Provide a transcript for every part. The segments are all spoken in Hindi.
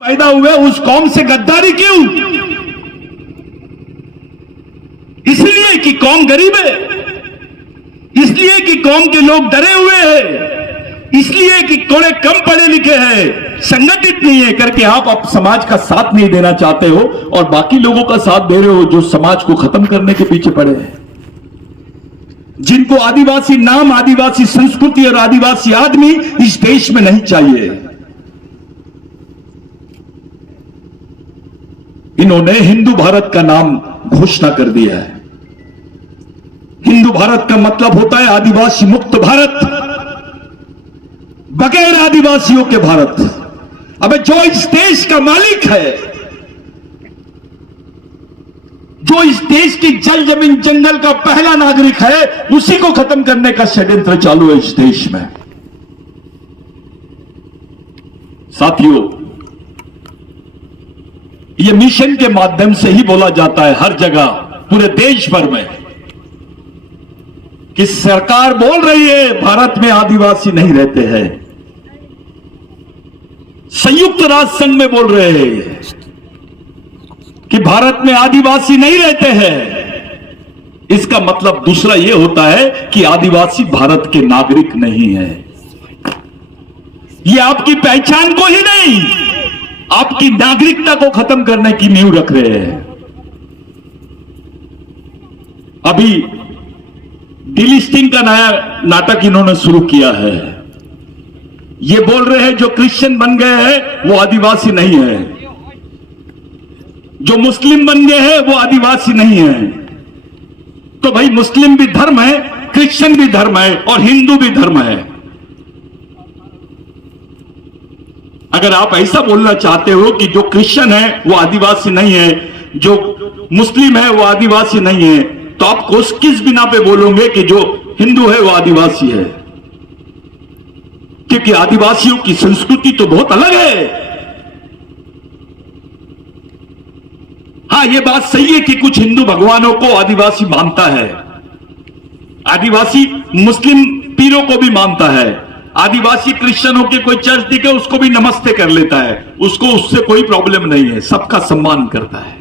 पैदा हुए उस कौम से गद्दारी क्यों? इसलिए कि कौम गरीब है, इसलिए कि कौम के लोग डरे हुए हैं, इसलिए कि थोड़े कम पढ़े लिखे हैं, संगठित नहीं है करके आप समाज का साथ नहीं देना चाहते हो और बाकी लोगों का साथ दे रहे हो जो समाज को खत्म करने के पीछे पड़े हैं, जिनको आदिवासी नाम, आदिवासी संस्कृति और आदिवासी आदमी इस देश में नहीं चाहिए। इन्होंने हिंदू भारत का नाम घोषणा कर दिया है। हिंदू भारत का मतलब होता है आदिवासी मुक्त भारत, बगैर आदिवासियों के भारत। अबे जो इस देश का मालिक है, जो इस देश की जल जमीन जंगल का पहला नागरिक है, उसी को खत्म करने का षड्यंत्र चालू है इस देश में। साथियों, यह मिशन के माध्यम से ही बोला जाता है हर जगह, पूरे देश भर में, कि सरकार बोल रही है भारत में आदिवासी नहीं रहते हैं। संयुक्त राष्ट्र संघ में बोल रहे हैं कि भारत में आदिवासी नहीं रहते हैं। इसका मतलब दूसरा यह होता है कि आदिवासी भारत के नागरिक नहीं है। यह आपकी पहचान को ही नहीं, आपकी नागरिकता को खत्म करने की नींव रख रहे हैं। अभी डिलिस्टिंग का नया नाटक इन्होंने शुरू किया है। ये बोल रहे हैं जो क्रिश्चियन बन गए हैं वो आदिवासी नहीं है, जो मुस्लिम बन गए हैं वो आदिवासी नहीं है। तो भाई, मुस्लिम भी धर्म है, क्रिश्चियन भी धर्म है और हिंदू भी धर्म है। अगर आप ऐसा बोलना चाहते हो कि जो क्रिश्चियन है वो आदिवासी नहीं है, जो मुस्लिम है वो आदिवासी नहीं है, तो आप किस बिना पे बोलोगे कि जो हिंदू है वो आदिवासी है? क्योंकि आदिवासियों की संस्कृति तो बहुत अलग है। हां, यह बात सही है कि कुछ हिंदू भगवानों को आदिवासी मानता है, आदिवासी मुस्लिम पीरों को भी मानता है, आदिवासी क्रिश्चियनों के कोई चर्च दिखे उसको भी नमस्ते कर लेता है, उसको उससे कोई प्रॉब्लम नहीं है, सबका सम्मान करता है।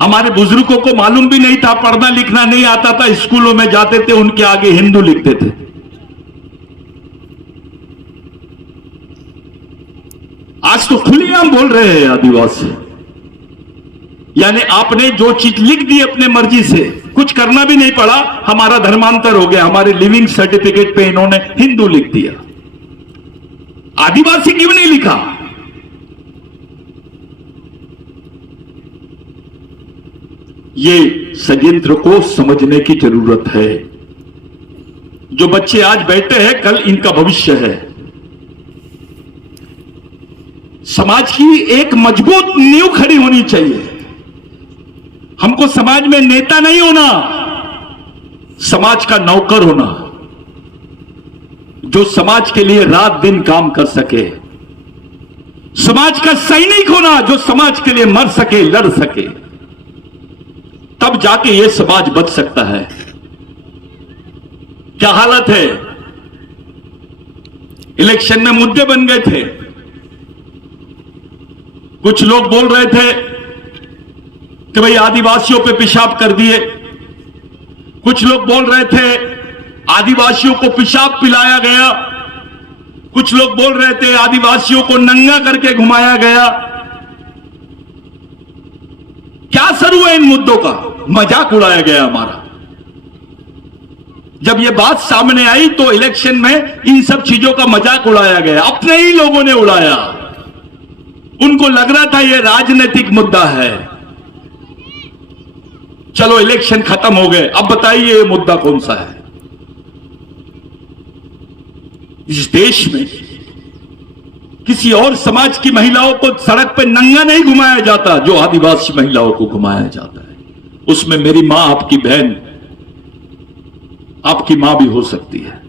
हमारे बुजुर्गों को मालूम भी नहीं था, पढ़ना लिखना नहीं आता था, स्कूलों में जाते थे, उनके आगे हिंदू लिखते थे। आज तो खुलेआम बोल रहे हैं आदिवासी, यानी आपने जो चीज लिख दी अपने मर्जी से, कुछ करना भी नहीं पड़ा, हमारा धर्मांतर हो गया, हमारे लिविंग सर्टिफिकेट पे इन्होंने हिंदू लिख दिया, आदिवासी क्यों नहीं लिखा? ये षड्यंत्र को समझने की जरूरत है। जो बच्चे आज बैठे हैं, कल इनका भविष्य है। समाज की एक मजबूत नींव खड़ी होनी चाहिए। हमको समाज में नेता नहीं होना, समाज का नौकर होना, जो समाज के लिए रात दिन काम कर सके, समाज का सैनिक होना, जो समाज के लिए मर सके, लड़ सके, तब जाके यह समाज बच सकता है। क्या हालत है? इलेक्शन में मुद्दे बन गए थे, कुछ लोग बोल रहे थे कि भाई आदिवासियों पे पेशाब कर दिए, कुछ लोग बोल रहे थे आदिवासियों को पेशाब पिलाया गया, कुछ लोग बोल रहे थे आदिवासियों को नंगा करके घुमाया गया। क्या असर हुआ इन मुद्दों का? मजाक उड़ाया गया हमारा। जब यह बात सामने आई तो इलेक्शन में इन सब चीजों का मजाक उड़ाया गया, अपने ही लोगों ने उड़ाया। उनको लग रहा था यह राजनीतिक मुद्दा है। चलो इलेक्शन खत्म हो गए, अब बताइए ये मुद्दा कौन सा है? इस देश में किसी और समाज की महिलाओं को सड़क पर नंगा नहीं घुमाया जाता जो आदिवासी महिलाओं को घुमाया जाता है। उसमें मेरी मां, आपकी बहन, आपकी मां भी हो सकती है।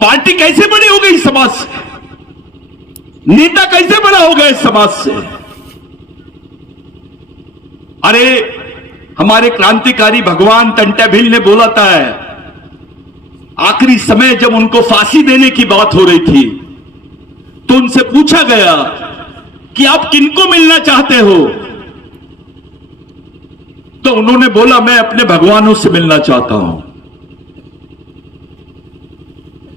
पार्टी कैसे बड़ी हो गई समाज से? नेता कैसे बड़ा हो गए समाज से? अरे, हमारे क्रांतिकारी भगवान टंटा भील ने बोला था आखिरी समय जब उनको फांसी देने की बात हो रही थी तो उनसे पूछा गया कि आप किनको मिलना चाहते हो, तो उन्होंने बोला मैं अपने भगवानों से मिलना चाहता हूं।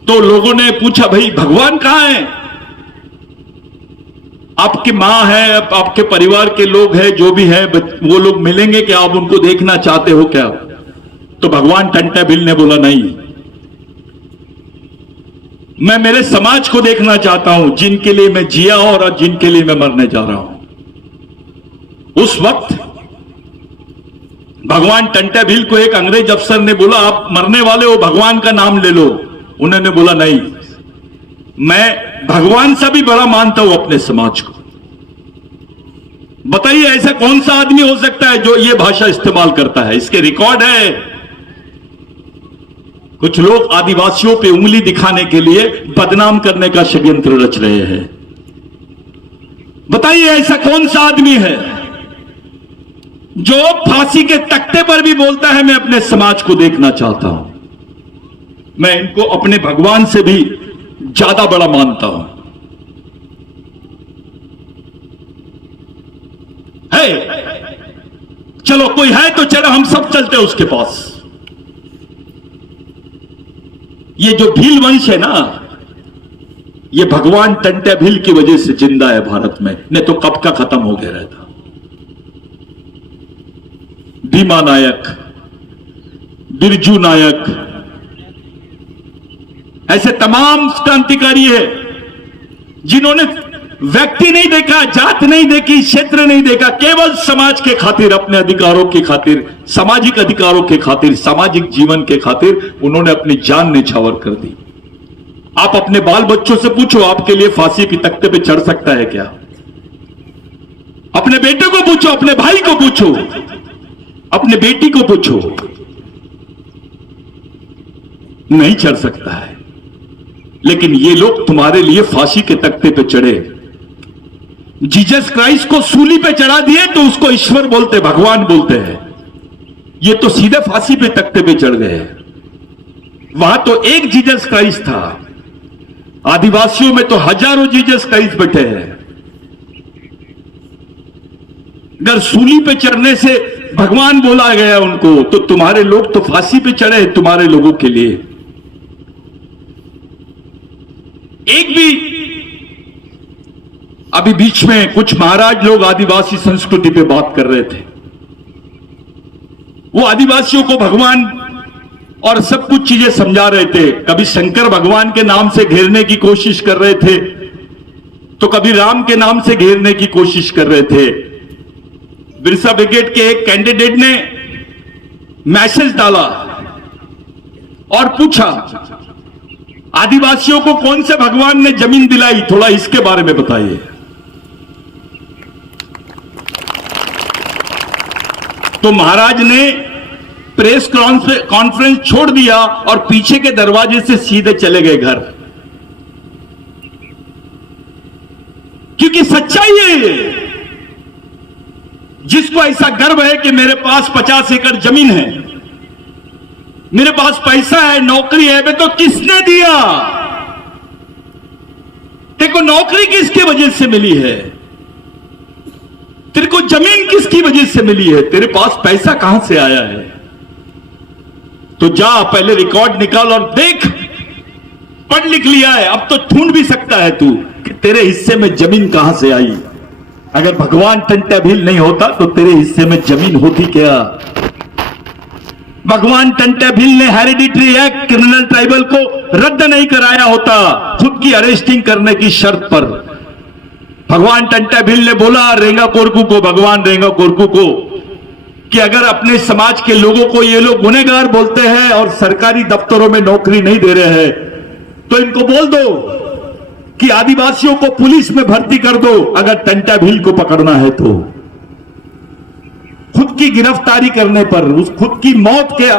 तो लोगों ने पूछा भाई भगवान कहां है? आपकी मां है, आपके परिवार के लोग हैं, जो भी है वो लोग मिलेंगे क्या? आप उनको देखना चाहते हो क्या? तो भगवान टंटा भिल ने बोला नहीं, मैं मेरे समाज को देखना चाहता हूं, जिनके लिए मैं जिया और जिनके लिए मैं मरने जा रहा हूं। उस वक्त भगवान टंटा भिल को एक अंग्रेज अफसर ने बोला आप मरने वाले हो, भगवान का नाम ले लो। उन्होंने बोला नहीं, मैं भगवान से भी बड़ा मानता हूं अपने समाज को। बताइए ऐसा कौन सा आदमी हो सकता है जो ये भाषा इस्तेमाल करता है? इसके रिकॉर्ड है। कुछ लोग आदिवासियों पे उंगली दिखाने के लिए बदनाम करने का षड्यंत्र रच रहे हैं। बताइए ऐसा कौन सा आदमी है जो फांसी के तख्ते पर भी बोलता है मैं अपने समाज को देखना चाहता हूं, मैं इनको अपने भगवान से भी ज्यादा बड़ा मानता हूं। है चलो कोई है तो चलो हम सब चलते उसके पास। ये जो भील वंश है ना, ये भगवान टंटा भिल की वजह से जिंदा है भारत में, नहीं तो कब का खत्म हो गया रहता। भीमा नायक, बिरजू नायक, ऐसे तमाम क्रांतिकारी है जिन्होंने व्यक्ति नहीं देखा, जात नहीं देखी, क्षेत्र नहीं देखा, केवल समाज के खातिर, अपने अधिकारों की खातिर, सामाजिक अधिकारों के खातिर, सामाजिक जीवन के खातिर उन्होंने अपनी जान न्यौछावर कर दी। आप अपने बाल बच्चों से पूछो आपके लिए फांसी के तख्ते पे चढ़ सकता है क्या? अपने बेटे को पूछो, अपने भाई को पूछो, अपने बेटी को पूछो, नहीं चढ़ सकता है। लेकिन ये लोग तुम्हारे लिए फांसी के तख्ते पे चढ़े। जीसस क्राइस्ट को सूली पे चढ़ा दिए तो उसको ईश्वर बोलते, भगवान बोलते हैं। ये तो सीधे फांसी पे तख्ते पे चढ़ गए। वहां तो एक जीसस क्राइस्ट था, आदिवासियों में तो हजारों जीसस क्राइस्ट बैठे हैं। अगर सूली पे चढ़ने से भगवान बोला गया उनको, तो तुम्हारे लोग तो फांसी पे चढ़े तुम्हारे लोगों के लिए। एक भी अभी बीच में कुछ महाराज लोग आदिवासी संस्कृति पे बात कर रहे थे। वो आदिवासियों को भगवान और सब कुछ चीजें समझा रहे थे। कभी शंकर भगवान के नाम से घेरने की कोशिश कर रहे थे, तो कभी राम के नाम से घेरने की कोशिश कर रहे थे। बिरसा ब्रिगेड के एक कैंडिडेट ने मैसेज डाला और पूछा आदिवासियों को कौन से भगवान ने जमीन दिलाई, थोड़ा इसके बारे में बताइए। तो महाराज ने प्रेस कॉन्फ्रेंस छोड़ दिया और पीछे के दरवाजे से सीधे चले गए घर, क्योंकि सच्चाई है। जिसको ऐसा गर्व है कि मेरे पास 50 एकड़ जमीन है, मेरे पास पैसा है, नौकरी है, बे तो किसने दिया? तेरे को नौकरी किसकी वजह से मिली है? तेरे को जमीन किसकी वजह से मिली है? तेरे पास पैसा कहां से आया है? तो जा पहले रिकॉर्ड निकाल और देख, पढ़ लिख लिया है, अब तो ढूंढ भी सकता है तू कि तेरे हिस्से में जमीन कहां से आई। अगर भगवान टंटा भिल नहीं होता तो तेरे हिस्से में जमीन होती क्या? भगवान टंटा भिल ने हेरिडिटरी एक्ट क्रिमिनल ट्राइबल को रद्द नहीं कराया होता खुद की अरेस्टिंग करने की शर्त पर। भगवान टंटा भिल ने बोला रेंगा कोरकू को, भगवान रेंगा कोरकू को, कि अगर अपने समाज के लोगों को ये लोग गुनहगार बोलते हैं और सरकारी दफ्तरों में नौकरी नहीं दे रहे हैं, तो इनको बोल दो कि आदिवासियों को पुलिस में भर्ती कर दो अगर टंटा भिल को पकड़ना है तो। खुद की गिरफ्तारी करने पर, उस खुद की मौत के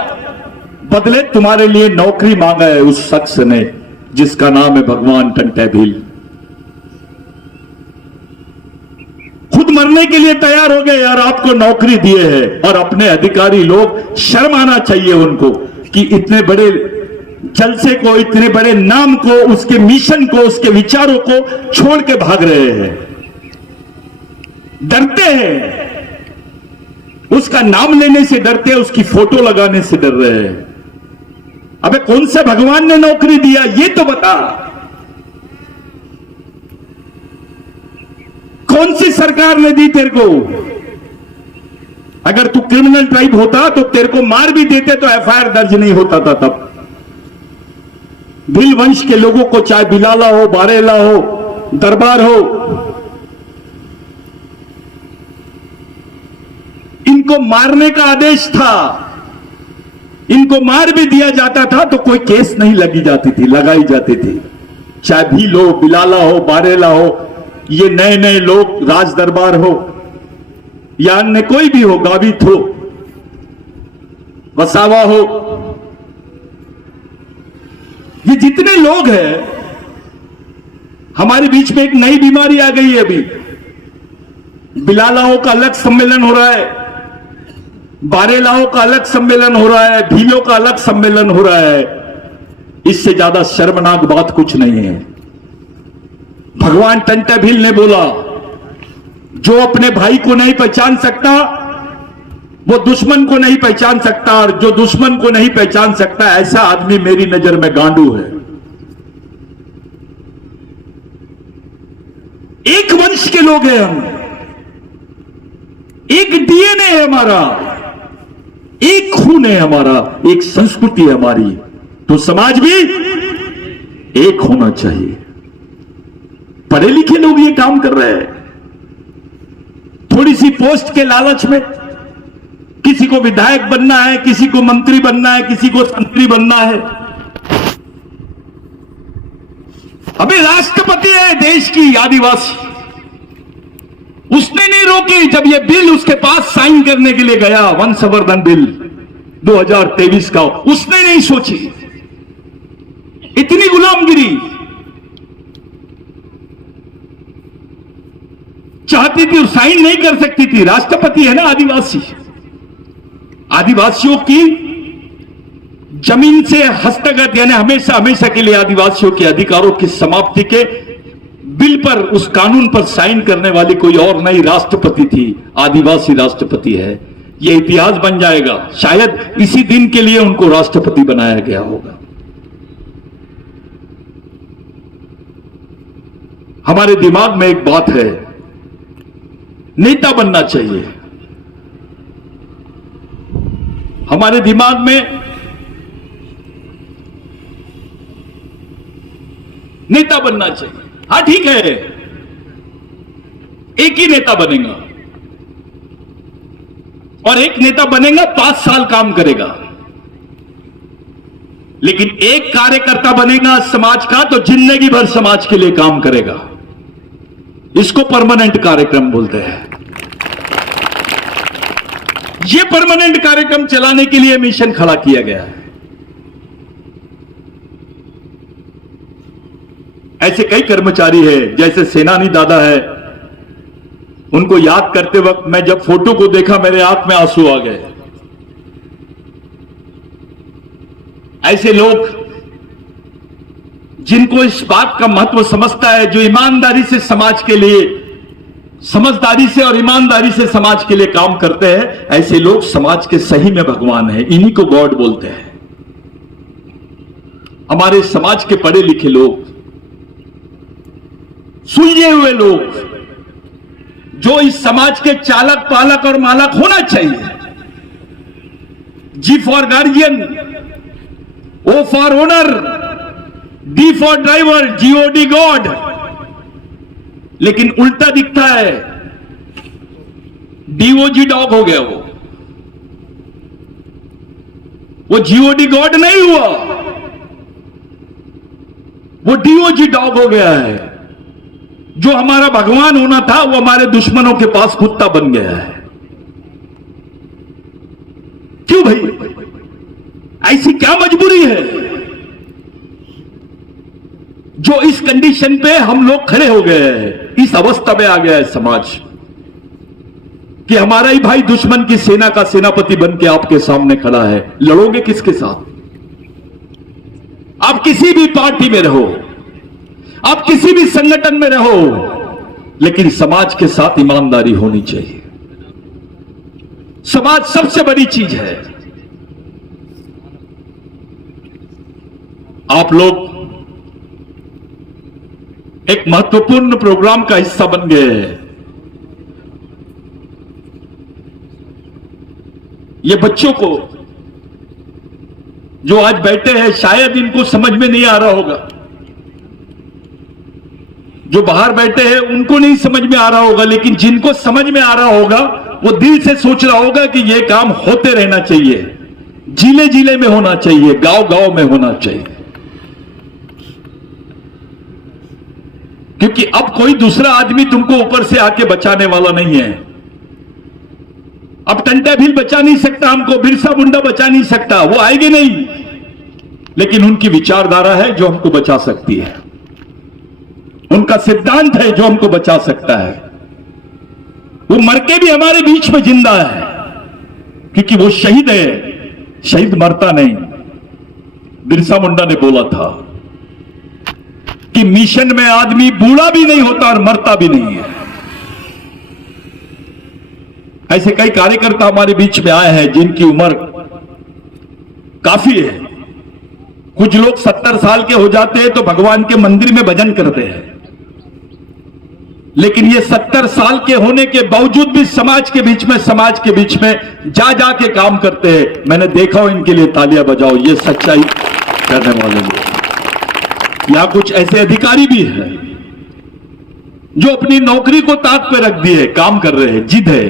बदले तुम्हारे लिए नौकरी मांगा है उस शख्स ने जिसका नाम है भगवान टंटा भिल। खुद मरने के लिए तैयार हो गए और आपको नौकरी दिए है। और अपने अधिकारी लोग, शर्म आना चाहिए उनको कि इतने बड़े जलसे को, इतने बड़े नाम को, उसके मिशन को, उसके विचारों को छोड़ के भाग रहे हैं, डरते हैं, उसका नाम लेने से डरते हैं, उसकी फोटो लगाने से डर रहे हैं। अबे कौन से भगवान ने नौकरी दिया ये तो बता, कौन सी सरकार ने दी तेरे को? अगर तू क्रिमिनल टाइप होता तो तेरे को मार भी देते तो एफआईआर दर्ज नहीं होता था। तब भिल वंश के लोगों को, चाहे बिलाला हो, बारेला हो, दरबार हो, इनको मारने का आदेश था। इनको मार भी दिया जाता था तो कोई केस नहीं लगाई जाती थी। चाहे भील हो, बिलाला हो, बारेला हो, ये नए नए लोग, राज दरबार हो या अन्य कोई भी हो, गावित हो, वसावा हो, ये जितने लोग हैं, हमारे बीच में एक नई बीमारी आ गई है। अभी बिलालाओं का अलग सम्मेलन हो रहा है, बारेलाओं का अलग सम्मेलन हो रहा है, भीलों का अलग सम्मेलन हो रहा है। इससे ज्यादा शर्मनाक बात कुछ नहीं है। भगवान टंटा भील ने बोला, जो अपने भाई को नहीं पहचान सकता वो दुश्मन को नहीं पहचान सकता, और जो दुश्मन को नहीं पहचान सकता ऐसा आदमी मेरी नजर में गांडू है। एक वंश के लोग हैं हम, एक डीएनए है हमारा, एक खून है हमारा, एक संस्कृति है हमारी, तो समाज भी एक होना चाहिए। पढ़े लिखे लोग ये काम कर रहे हैं, थोड़ी सी पोस्ट के लालच में। किसी को विधायक बनना है, किसी को मंत्री बनना है, किसी को मंत्री बनना है। अभी राष्ट्रपति है देश की आदिवासी, उसने नहीं रोकी जब ये बिल उसके पास साइन करने के लिए गया, वन संवर्धन बिल 2023 का, उसने नहीं सोची। इतनी गुलामगिरी चाहती थी और साइन नहीं कर सकती थी। राष्ट्रपति है ना आदिवासी, आदिवासियों की जमीन से हस्तगत, यानी हमेशा हमेशा के लिए आदिवासियों के अधिकारों की समाप्ति के बिल पर, उस कानून पर साइन करने वाली कोई और नई राष्ट्रपति थी, आदिवासी राष्ट्रपति है। यह इतिहास बन जाएगा, शायद इसी दिन के लिए उनको राष्ट्रपति बनाया गया होगा। हमारे दिमाग में एक बात है, नेता बनना चाहिए। हमारे दिमाग में नेता बनना चाहिए। हाँ ठीक है, एक ही नेता बनेगा और एक नेता बनेगा 5 साल काम करेगा, लेकिन एक कार्यकर्ता बनेगा समाज का तो जिंदगी भर समाज के लिए काम करेगा। इसको परमानेंट कार्यक्रम बोलते हैं। यह परमानेंट कार्यक्रम चलाने के लिए मिशन खड़ा किया गया है। ऐसे कई कर्मचारी हैं, जैसे सेनानी दादा है, उनको याद करते वक्त मैं जब फोटो को देखा मेरे आंख में आंसू आ गए। ऐसे लोग जिनको इस बात का महत्व समझता है, जो ईमानदारी से समाज के लिए, समझदारी से और ईमानदारी से समाज के लिए काम करते हैं, ऐसे लोग समाज के सही में भगवान हैं, इन्हीं को गॉड बोलते हैं। हमारे समाज के पढ़े लिखे लोग, सुलझे हुए लोग, जो इस समाज के चालक, पालक और मालक होना चाहिए। G for guardian, O for owner, D for driver, GOD God. लेकिन उल्टा दिखता है, डीओजी डॉग हो गया वो जीओडी गॉड नहीं हुआ, वो डीओजी डॉग हो गया है। जो हमारा भगवान होना था वो हमारे दुश्मनों के पास कुत्ता बन गया है। क्यों भाई, ऐसी क्या मजबूरी है जो इस कंडीशन पे हम लोग खड़े हो गए हैं? इस अवस्था में आ गया है समाज कि हमारा ही भाई दुश्मन की सेना का सेनापति बन के आपके सामने खड़ा है। लड़ोगे किसके साथ? आप किसी भी पार्टी में रहो, आप किसी भी संगठन में रहो, लेकिन समाज के साथ ईमानदारी होनी चाहिए। समाज सबसे बड़ी चीज है। आप लोग एक महत्वपूर्ण प्रोग्राम का हिस्सा बन गए हैं। ये बच्चों को जो आज बैठे हैं, शायद इनको समझ में नहीं आ रहा होगा। जो बाहर बैठे हैं उनको नहीं समझ में आ रहा होगा, लेकिन जिनको समझ में आ रहा होगा वो दिल से सोच रहा होगा कि ये काम होते रहना चाहिए, जिले जिले में होना चाहिए, गांव गांव में होना चाहिए। क्योंकि अब कोई दूसरा आदमी तुमको ऊपर से आके बचाने वाला नहीं है। अब टंटा भील बचा नहीं सकता हमको, बिरसा मुंडा बचा नहीं सकता, वो आएंगे नहीं। लेकिन उनकी विचारधारा है जो हमको बचा सकती है, उनका सिद्धांत है जो हमको बचा सकता है। वो मर के भी हमारे बीच में जिंदा है, क्योंकि वो शहीद है। शहीद मरता नहीं। बिरसा मुंडा ने बोला था कि मिशन में आदमी बूढ़ा भी नहीं होता और मरता भी नहीं है। ऐसे कई कार्यकर्ता हमारे बीच में आए हैं जिनकी उम्र काफी है। कुछ लोग 70 साल के हो जाते हैं तो भगवान के मंदिर में भजन करते हैं, लेकिन ये 70 साल के होने के बावजूद भी समाज के बीच में जा के काम करते हैं। मैंने देखा हो, इनके लिए तालियां बजाओ, ये सच्चाई करने वाले लोग। यहां कुछ ऐसे अधिकारी भी हैं जो अपनी नौकरी को ताक पे रख दिए, काम कर रहे हैं, जिद है।